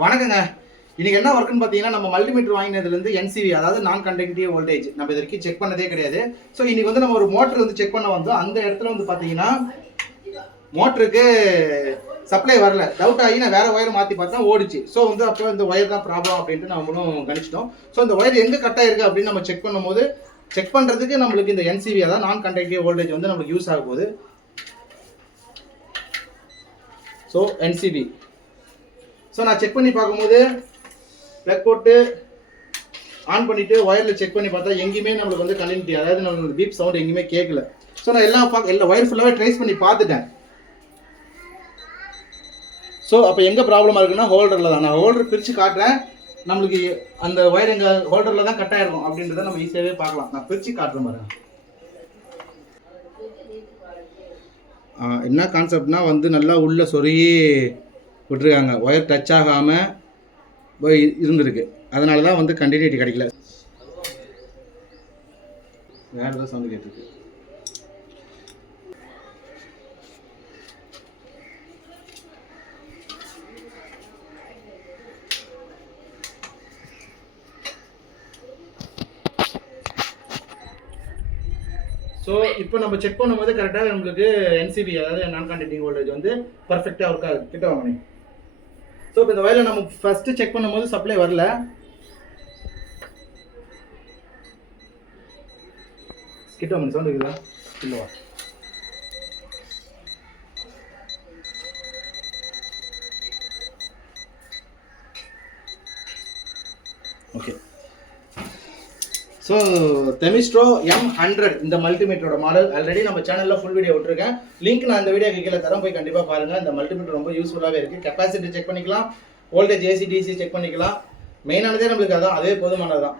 வணக்கங்க. இன்னைக்கு என்ன ஒர்க்குன்னு பார்த்தீங்கன்னா, நம்ம மல்டிமீட்டர் வாங்கினதுலேருந்து என்சிவி, அதாவது நான் கண்டக்டிவ் வோல்டேஜ் நம்ம இது வரைக்கும் செக் பண்ணதே கிடையாது. ஸோ இன்னைக்கு வந்து நம்ம ஒரு மோட்டர் வந்து செக் பண்ண வந்தோம். அந்த இடத்துல வந்து பார்த்தீங்கன்னா, மோட்டருக்கு சப்ளை வரல. டவுட் ஆகி நான் வேற ஒயர் மாற்றி பார்த்தா ஓடிச்சு. ஸோ வந்து அப்போ இந்த ஒயர் தான் ப்ராப்ளம் அப்படின்ட்டு நம்மளும் கணிச்சிட்டோம். ஸோ இந்த ஒயர் எங்கே கட் ஆயிருக்கு அப்படின்னு நம்ம செக் பண்ணும்போது, செக் பண்ணுறதுக்கு நம்மளுக்கு இந்த என்சிவி, அதாவது நான் கண்டக்டிவ் வோல்டேஜ் வந்து நம்மளுக்கு யூஸ் ஆக போகுது. So NCV. ஸோ நான் செக் பண்ணி பார்க்கும்போது ப்ளக் போட்டு ஆன் பண்ணிவிட்டு ஒயரில் செக் பண்ணி பார்த்தா எங்கேயுமே நம்மளுக்கு வந்து கண்டினியூட்டி, அதாவது நம்மளுக்கு பீப் சவுண்ட் எங்கேயுமே கேட்கல. ஸோ நான் எல்லா ஒயர் ஃபுல்லாகவே ட்ரேஸ் பண்ணி பார்த்துட்டேன். ஸோ அப்போ எங்கே ப்ராப்ளமாக இருக்குன்னா ஹோல்டரில் தான். நான் ஹோல்டர் பிரித்து காட்டுறேன். நம்மளுக்கு அந்த ஒயர் எங்கள் ஹோல்டரில் தான் கட் ஆகிருக்கும் அப்படின்றத நம்ம ஈஸியாகவே பார்க்கலாம். நான் பிரித்து காட்டுறேன் பாருங்க. என்ன கான்செப்ட்னா வந்து நல்லா உள்ள சொருகி விட்டுருக்காங்க. ஒயர் டச் ஆகாமல் இருந்திருக்கு. அதனால தான் வந்து கண்டினியூட்டி கிடைக்கல. வேறு ஏதாவது சவுண்ட் கேட்டிருக்கு. ஸோ இப்போ நம்ம செக் பண்ணும்போது கரெக்டாக நம்மளுக்கு என்சிபி, அதாவது நான் கண்டக்டிங் வோல்டேஜ் வந்து பர்ஃபெக்டாக ஒர்க் ஆகுது. கிட்ட வாங்க. ஸோ இப்போ இந்த வயலில் நம்ம ஃபஸ்ட்டு செக் பண்ணும்போது சப்ளை வரல. கிட்ட வாங்க. சவுண்ட் இருக்குதா? இல்லைவா? ஓகே. ஸோ தெமிஸ்ட்ரோ M100 இந்த மல்டிமீட்டரோட மாடல் ஆல்ரெடி நம்ம சேனலில் ஃபுல் வீடியோ விட்டுருக்கேன். லிங்க் நான் இந்த வீடியோ கீழே தரம், போய் கண்டிப்பாக பாருங்கள். இந்த மல்டிமீட்டர் ரொம்ப யூஸ்ஃபுல்லாகவே இருக்குது. கெப்பாசிட்டி செக் பண்ணிக்கலாம், வோல்டேஜ் AC DC செக் பண்ணிக்கலாம். மெயினானதே நம்மளுக்கு அதான், அதே போதுமானது தான்.